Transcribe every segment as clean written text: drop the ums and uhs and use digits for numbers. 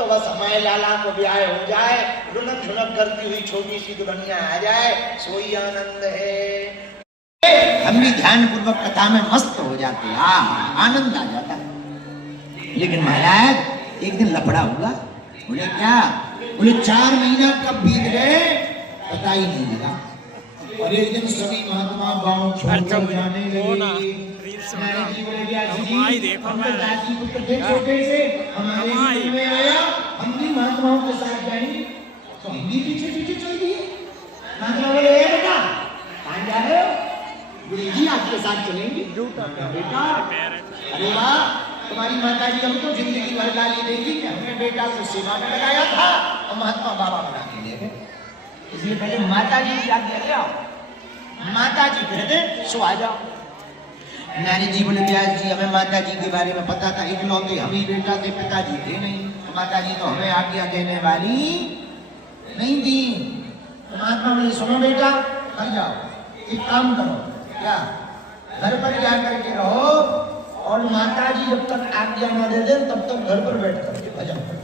तो बस हमारे लाला को ब्याह हो जाए, रुनक झुनक करती हुई छोटी सी दुल्हनिया आ जाए, सोई आनंद है। हम भी ध्यान पूर्वक कथा में मस्त हो जाते हैं, आनंद आ जाता है। लेकिन महाराज एक दिन लफड़ा हुआ। बोले क्या? बोले 4 महीना कब बीत गए पता ही नहीं लगा। और एक दिन सभी महात्मा गांव छोड़कर जाने लगे। छोटे से हमारे में आया, हम भी महात्माओं के साथ जाएंगे, तो हम भी पीछे पीछे चल दिए। महात्मा बोले बेटा कहाँ जा रहे हो? बोले जी आपके साथ चलेंगे। बेटा अरे वाह, तुम्हारी माता जी हमको जिंदगी भर गाली देगी कि हमने बेटा को सेवा में लगाया था और महात्मा बाबा बना के ले गए। इसलिए पहले माता जी की आज्ञा ले आओ, माता जी कहते सो आ जाओ। नारद जी बोले व्यास जी हमें माता जी के बारे में पता था, इकलौते हम ही बेटा थे, पिताजी थे नहीं, माता जी तो हमें आज्ञा देने वाली नहीं थी। महात्मा बोले सुनो बेटा घर जाओ, एक काम करो, क्या घर पर जा करके रहो और माता जी जब तक आज्ञा न दे दे तब तक घर पर बैठ करके भजन करो।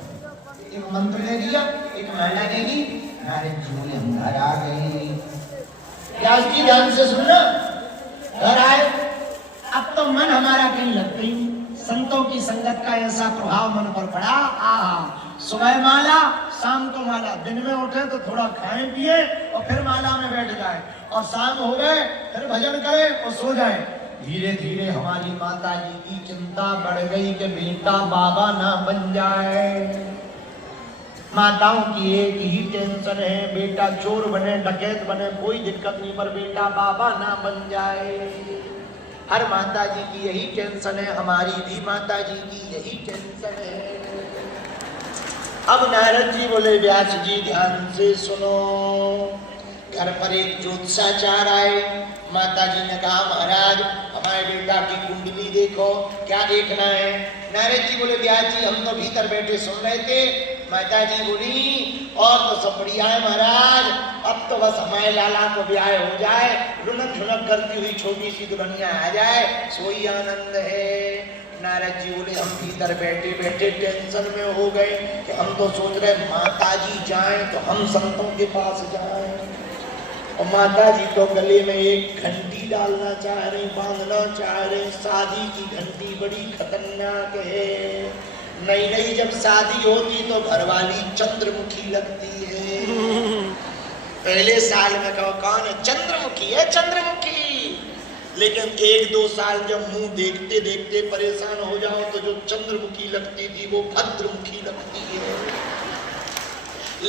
एक मंत्र दे दिया, एक माला देगी। नारद जी बोले हम घर आ गए। व्यास जी ध्यान से सुनना, घर आए, अब तो मन हमारा कहीं लगता ही नहीं। संतों की संगत का ऐसा प्रभाव मन पर पड़ा। सुबह माला, शाम को माला, दिन में उठे तो थोड़ा खाएं पिए और फिर माला में बैठ जाए, और शाम हो गए फिर भजन करें और सो जाए। धीरे धीरे हमारी माता जी की चिंता बढ़ गई कि बेटा बाबा ना बन जाए। माताओं की एक ही टेंशन है, बेटा चोर बने, डकैत बने, कोई दिक्कत नहीं, पर बेटा बाबा ना बन जाए। हर माता जी की यही टेंशन है, हमारी भी माता जी की यही टेंशन है। अब नारद जी बोले व्यास जी ध्यान से सुनो। घर पर एक ज्योतिषाचार्य आए। माता जी ने कहा महाराज हमारे बेटा की कुंडली देखो, क्या देखना है? नारद जी बोले व्यास जी हम तो भीतर बैठे सुन रहे थे। माता जी बोली और तो सब बढ़िया है महाराज, अब तो बस हमारे लाला को ब्याह हो जाए, रुनक झुनक करती हुई छोटी सी दुल्हनिया आ जाए, सोई आनंद है। नारद जी बोले हम भीतर बैठे बैठे टेंशन में हो गए कि हम तो सोच रहे माता जी जाएं तो हम संतों के पास जाएं, और माता जी तो गले में एक घंटी डालना चाह रही, बांधना चाह रही। शादी की घंटी बड़ी खतरनाक है। नई नई जब शादी होती तो घरवाली चंद्रमुखी लगती है। पहले साल में कहो कौन है? चंद्रमुखी है, चंद्रमुखी। लेकिन 1-2 साल जब मुंह देखते देखते परेशान हो जाओ तो जो चंद्रमुखी लगती थी वो भद्रमुखी लगती है।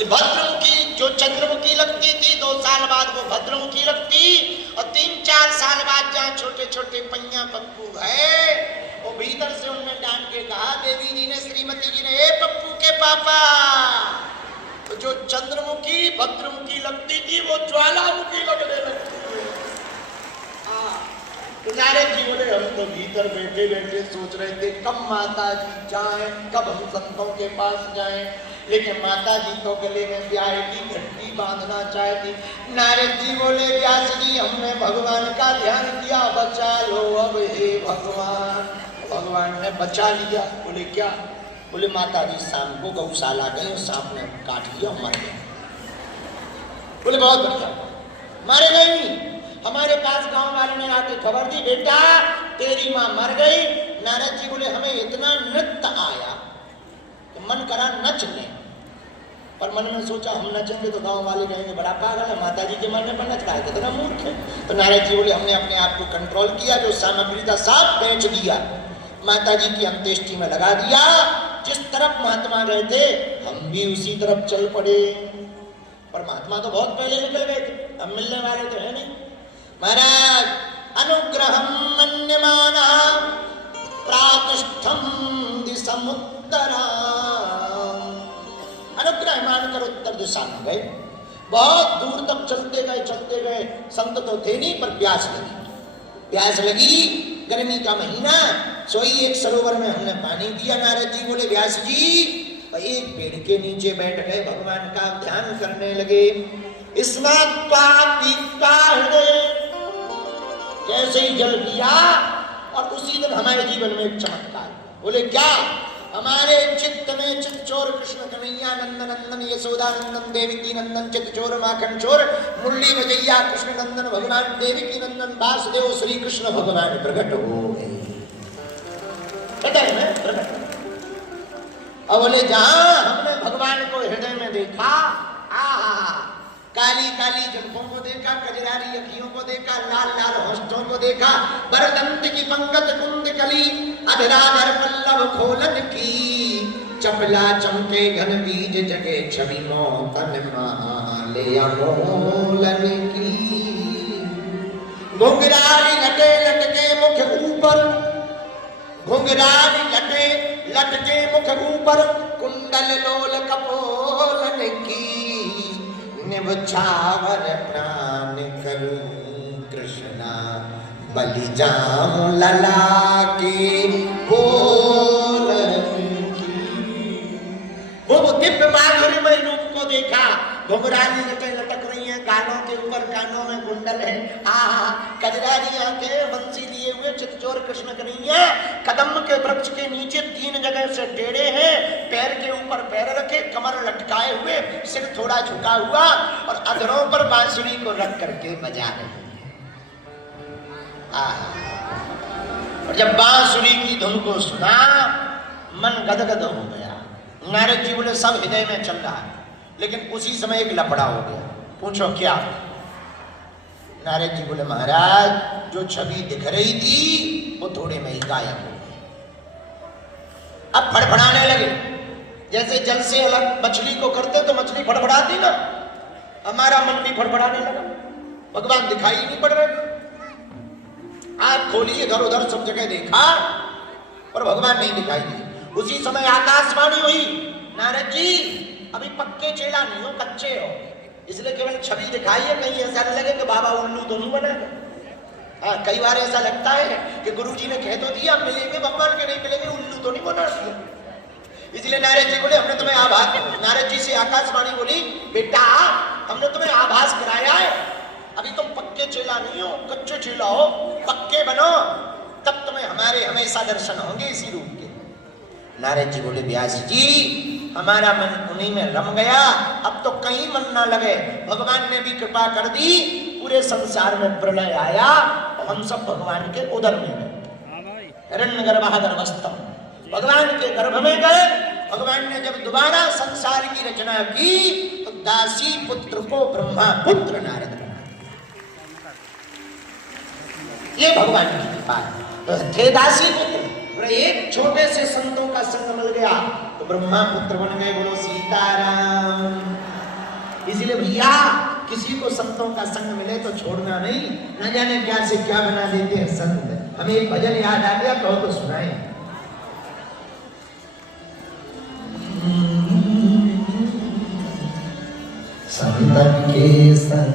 भद्रमुखी जो चंद्रमुखी लगती थी 2 साल बाद वो भद्रमुखी लगती, और 3-4 साल बाद जहाँ छोटे छोटे पैया पप्पू है वो भीतर से उनने डांट के कहा, देवी जी ने, श्रीमती जी ने, ए पप्पू के पापा, तो जो चंद्रमुखी भद्रमुखी लगती थी वो ज्वालामुखी लगने लगती है। तो नारद जी बोले हम तो भीतर बैठे बैठे सोच रहे थे कब माता जी जाएं, कब हम संतों के पास जाएं, लेकिन माता जी तो गले में ब्याह की घंटी बांधना चाहती। नारद जी बोले व्यास जी हमने भगवान का ध्यान किया, बचा लो अब हे भगवान। भगवान ने बचा लिया। बोले क्या? बोले माता जी शाम को गौशाला गए, सांप ने काट लिया, मर गए। बोले बहुत बढ़िया, मारे नहीं। हमारे पास गांव वाले ने आके खबर दी बेटा तेरी माँ मर गई। नारद जी बोले हमें इतना नृत्य आया कि मन करा नच ले, पर मन में सोचा हम नचेंगे तो गांव वाले कहेंगे बड़ा पागल है, माता जी के मरने पर नच रहा है, कितना मूर्ख है। तो नारद जी बोले हमने अपने आप को कंट्रोल किया, जो सामग्री था सब बेच दिया, माता जी की अंत्येष्टि में लगा दिया। जिस तरफ महात्मा गए थे हम भी उसी तरफ चल पड़े, पर महात्मा तो बहुत पहले निकल गए थे, अब मिलने वाले तो है नहीं। महाराज अनुग्रहं मन्यमानः प्रातिष्ठं दिशमुत्तरा, अनुग्रह मानकर उत्तर दिशा में गए। बहुत दूर तक चलते गए, संत तो थे नहीं पर प्यास लगी, गर्मी का महीना, सोई एक सरोवर में हमने पानी दिया। नारद जी बोले व्यास जी एक पेड़ के नीचे बैठ गए, भगवान का ध्यान करने लगे। जैसे ही जल पिया और उसी दिन हमारे जीवन में एक चमत्कार। बोले क्या? हमारे चित्त में चित चोर कृष्ण कन्हैया नंदन नंदन यशोदा नंदन देवकी नंदन चित चोर माखन चोर मुरली बजैया कृष्ण नंदन भगवान देवकी नंदन वासुदेव श्री कृष्ण भगवान प्रकट हो गए। प्रकट और बोले जहां हमने भगवान को हृदय में देखा, काली काली जुल्फों को देखा, कजरारी अखियों को देखा, लाल लाल होठों को देखा, बरदंत की पंकज कुंद कली अधराधर पल्लव खोलन की, चपला चमके घन बीज जगे छवि मोहन माले अमोलन की, घुंघरारी लटे लटके मुख ऊपर, घुंघरारी लटे लटके मुख ऊपर, कुंडल लोल कपोलन की, निभछावर प्राण करूं कृष्णा बलि जाऊं लला के बोलन की। वो दिव्य माधुर्यमय रूप को देखा, घुंघराली लटें लटक रही हैं, गालों के ऊपर कानों में कुंडल है, कजरारी आंखें, बंसी लिए हुए चितचोर कृष्ण कन्हैया कदम के वृक्ष के नीचे 3 जगह से टेढ़े हैं, पैर के ऊपर पैर रखे, कमर लटकाए हुए, सिर थोड़ा झुका हुआ और अधरों पर बांसुरी को रख करके बजा रहे हैं। और जब बांसुरी की धुन को सुना मन गदगद हो गया। नारद जी बोले सब हृदय में चल रहा है, लेकिन उसी समय एक लफड़ा हो गया। पूछो क्या? नारद जी बोले महाराज जो छवि दिख रही थी वो थोड़े में ही गायब हो गई। अब फड़फड़ाने लगे, जैसे जल से अलग मछली को करते तो मछली फड़फड़ाती ना, हमारा मन भी फड़फड़ाने लगा। भगवान दिखाई नहीं पड़ रहे, आंख खोली इधर उधर सब जगह देखा पर भगवान नहीं दिखाई दिए। उसी समय आकाशवाणी हुई, नारद जी अभी पक्के चेला नहीं हो, कच्चे हो, इसलिए केवल छवि दिखाई है, कहीं ऐसा नहीं लगे कि बाबा उल्लू तो नहीं बना। कई बार ऐसा लगता है कि गुरुजी ने कह तो दिया मिलेंगे भगवान के, नहीं मिलेंगे, उल्लू तो नहीं बना दिया। इसलिए नारद जी बोले हमने तुम्हें आभास, नारद जी से आकाशवाणी बोली बेटा हमने तुम्हें आभास कराया है, अभी तुम पक्के चेला नहीं हो, कच्चे चेला हो, पक्के बनो तब तुम्हें हमारे हमेशा दर्शन होंगे इसी रूप के। नारद जी बोले व्यास जी हमारा मन उन्हीं में रम गया, अब तो कहीं मन ना लगे। भगवान ने भी कृपा कर दी, पूरे संसार में प्रलय आया और हम सब भगवान के उदर में गए, हिरण्यगर्भः गर्भस्थम, भगवान के गर्भ में गए। भगवान ने जब दोबारा संसार की रचना की तो दासी पुत्र को ब्रह्मा पुत्र नारद बना। ये भगवान की कृपा थे। दासी पुत्र एक छोटे से संतों का संग मिल गया तो ब्रह्मा पुत्र बन गए। बोलो सीताराम। इसीलिए भैया किसी को संतों का संग मिले तो छोड़ना नहीं, न जाने क्या से क्या बना देते हैं संत। हमें एक भजन याद आ गया, कहो तो सुनाए। संतन के संग